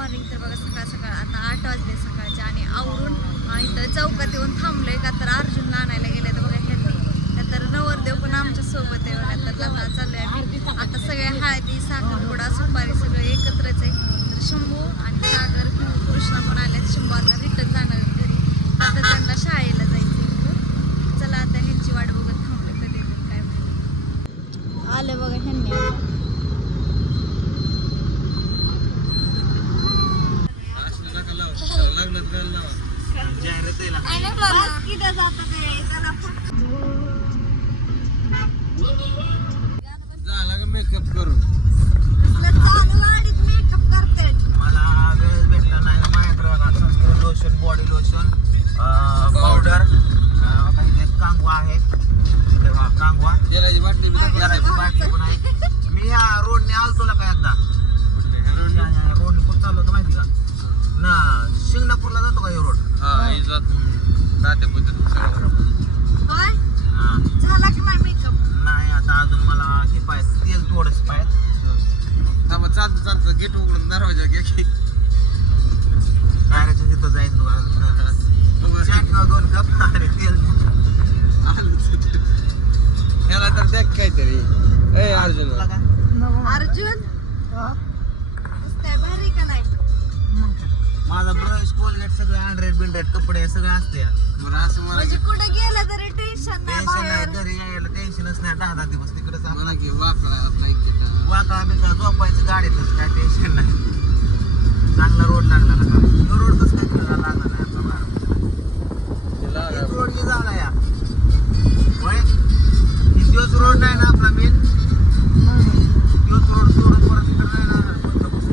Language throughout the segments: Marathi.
मॉर्निंग. तर बघा सकाळ सकाळ आता 8 वाजले सकाळचे आणि आवरून इथं चौकात येऊन थांबलोय का तर अर्जुनला आणायला गेले. तर बघा ह्यांनी तर नवरदेव पण आमच्या सोबत आहे बघा. तर आता चाललोय आम्ही. आता सगळे हळदी साखरपुडा सुपारी सगळं एकत्रच आहे. तर शंभू आणि सागर कृष्णा पण आले. शंभू आता रिटर्न जाणार घरी. आता त्यांना शाळेला जायचं. चला आता ह्यांची वाट बघत थांबले कधी काय माहिती. आले बघा ह्यांनी आता. मेकअप करून मेकअप करते मला वेळ भेटला नाही. माझ्याकडे लोशन बॉडी लोशन पावडर काही कांगवा आहे. कांगवा जराची बाटली पण आहे. मी ह्या रोडने आलतो ना काय एकदा रोडने कुठं चाललो होतं माहिती का ना शिंगणापूरला जातो का हे रोड झाला की नाही मेकअप? नाही आता अजून मला हे पाहिजे तेल थोडंच पाहिजे. चालतं गेट उघडून दरवाजा घ्या की डायरेक्ट तिथं जायचं 2 कप आणि तेल ह्याला तर देख काहीतरी. अर्जुन अर्जुन भारी का नाही? माझा ब्रश कोलगेट सगळे 100 कपडे सगळे असते. असं मला म्हणजे कुठे गेलं तरी टेन्शन नाही. टेन्शन नाही. घरी यायला टेन्शनच नाही. 10 दिवस तिकडेच मला की वाकळा बिकळा झोपायचं गाडीतच काय टेन्शन नाही. चांगला रोड लागला ना तो रोड कसं काय फिरायला लागला नाही आपला रोड जे झाला या दिवस रोड नाही ना आपला मेन दिवस रोड सोडून परत तिकडे नाही ना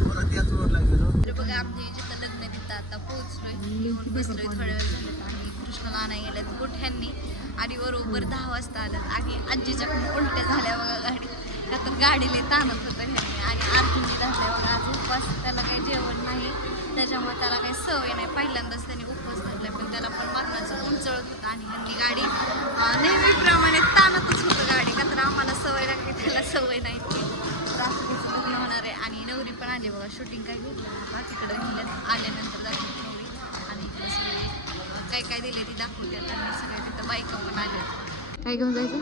परत याच रोड लागलेलो. बघा आमच्या जिथं लग्न तिथं आता पोहोचलोय. येऊन बसलोय थोड्या वेळ झालं आणि कृष्णाला आणायला गेल्यात मोठ्यांनी आणि बरोबर 10 वाजता आल्यात आणि आजीच्या पण उलट्या झाल्या बघा गाडी. का तर गाडीला ताणत होतं ह्यांनी आणि अर्जुनने घातलाय बघा. आज उपवास त्याला काही जेवण नाही त्याच्यामुळे त्याला काही सवय नाही. पहिल्यांदाच त्याने उपवास धरलाय पण त्याला पण मरणाचं उंचळत होतं आणि ह्यांनी गाडी नेहमीप्रमाणे ताणतच होतं गाडी. का तर आम्हाला सवय लागली त्याला सवय नाही. रात्रीचं लग्न होणार आहे आणि नवरी पण आली बघा. शूटिंग काय घेतलं आता तिकडं नेल्यात आल्यानंतर जाते नवरी आणि इकडं सगळे काय काय दिले ती दाखवतात आणि सगळे तिथं बायका पण आल्या. काय घेऊन जायचं?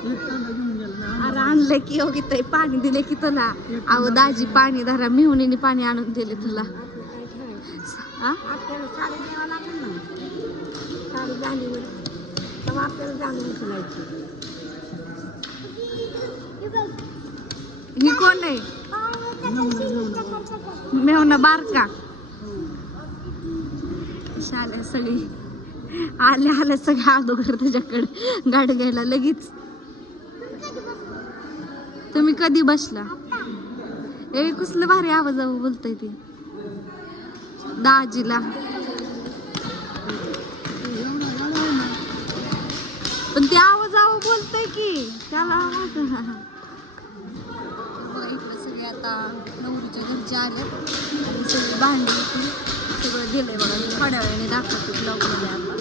अरे आणलं की हो की पाणी दिले की तुला. अहो दाजी पाणी धरा मिहुनीने पाणी आणून दिले तुला. ही कोण आहे? मेहुना बारका शाले सगळी आले सगळं अगोदर तुझ्याकडे गाडी घ्यायला लगेच. तुम्ही कधी बसला? ए कसलं भारी आवाज बोलतय ते दाजीला. पण ते आवाज बोलतय की त्याला. इकडे सगळे आता नवरीच्या घरचे आले आणि सगळे भांडी सगळं दिलंय बघा. थोड्या वेळाने दाखवते ब्लॉगमध्ये आता.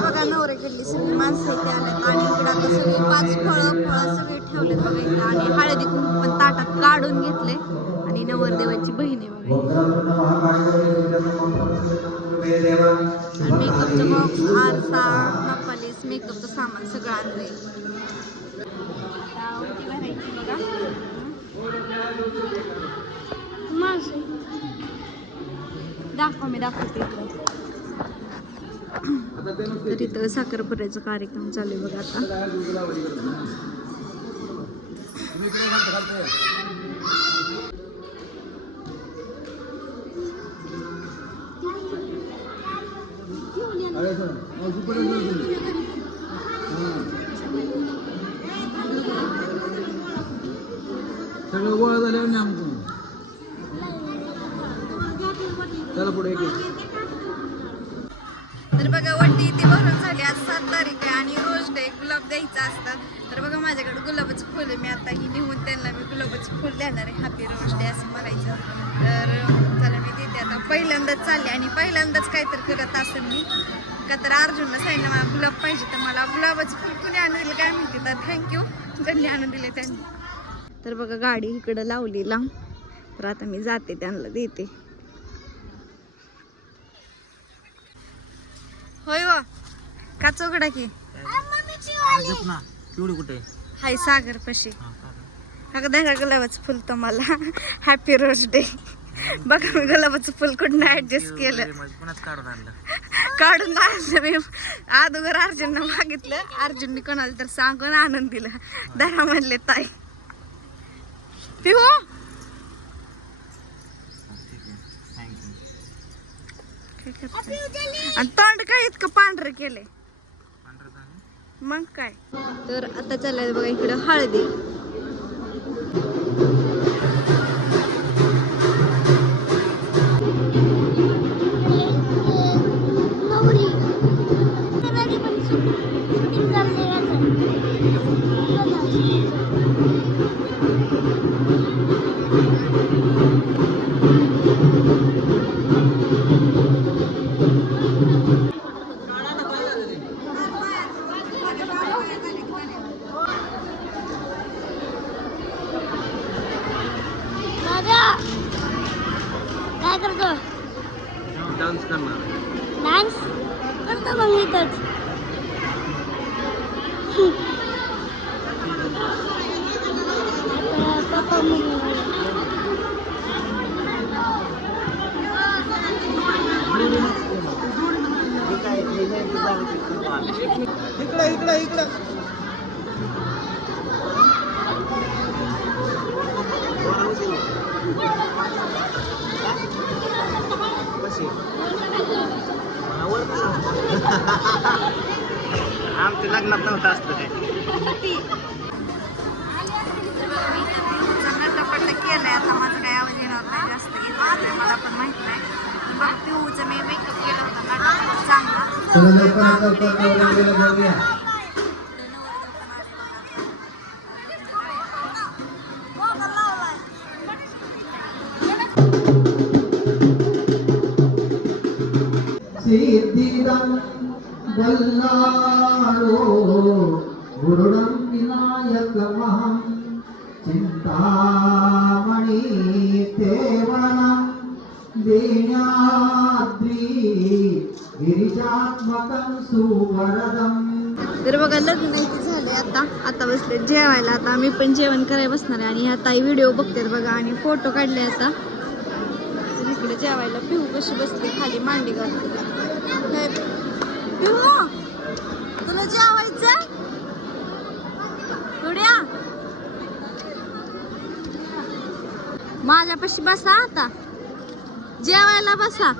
बघा नवऱ्याकडली सगळी माणसं इथे आल्यात आणि इकडे आता सगळी 5 फळं सगळे ठेवलेत बघा इथं आणि हळदी कुंकू पण ताटात काढून घेतले आणि नवरदेवाची बहीण आहे बघा. आणि मेकअपचा बॉक्स आरसा नपालीस मेकअपचं सामान सगळं आणलंय. दाखवते तर इथं साखरपुड्याचा कार्यक्रम चालू आहे बघा आता. सगळं गोळा झाल्यावर नेमकं त्याला पुढे तर बघा वड्डी इथे भरून झाली. आज 7 तारीख आहे आणि रोज डे गुलाब द्यायचा असतात. तर बघा माझ्याकडे गुलाबाचं फुल आहे. मी आता ही निघून त्यांना मी गुलाबाचं फुल देणार आहे. हॅपी रोज डे असं म्हणायचं. तर चला मी देते आता. पहिल्यांदाच चालले आणि पहिल्यांदाच काहीतरी करत असेल मी. का तर अर्जुनला सांगितलं मला गुलाब पाहिजे तर मला गुलाबाचं फुल कुणी आणून दिलं काय माहिती. तर थँक्यू त्यांनी आणून दिले त्यांनी. तर बघा गाडी इकडं लावलेला तर आता मी जाते त्यांना देते. होय व का चोकडा की जप ना केवढी कुठे हाय सागर पशी. अगं गुलाबाचं फुल तुम्हाला हॅपी रोज डे. बघा मी गुलाबाचं फुल कुठं ऍडजस्ट केलं, पुन्हाच काढून आणलं. काढून आणलं मी. अगोदर अर्जुननं मागितलं, अर्जुनने कोणाला तर सांगून आणून दिलं. दरा म्हणले ताई पिऊ. आणि तोंड काय इतकं पांढरं केलंय मग काय. तर आता चाललंय बघा इकडं हळदी. काय करतो? डान्स करणार. डान्स करतो मग इथंच. पप्पा इकडं इकडं इकडं आमच्या लग्नात नव्हतं असतं काय. नटपट केलंय आता. माझं काय आवाज येणार नाही जास्त येत मला पण माहित नाही. बघ पिऊचं मी मेकअप केलं होतं नटपट चांगला. सिद्धिदं बल्लारो गुरुडं विनायकमहं चिन्तामणि केवलं दीनाद्रि गिरिजात्मकं सुवरदम्. तर बघा लग्न इथे झाले. आता बसले जेवायला. आता मी पण जेवण करायला बसणार आहे. आणि आता व्हिडिओ बघतात बघा आणि फोटो काढले. आता इकडे जेवायला पिऊ कशी बसते खाली मांडी घालते. पिऊ तुला जेवायचं थोड्या माझ्यापाशी बसा. आता जेवायला बसा.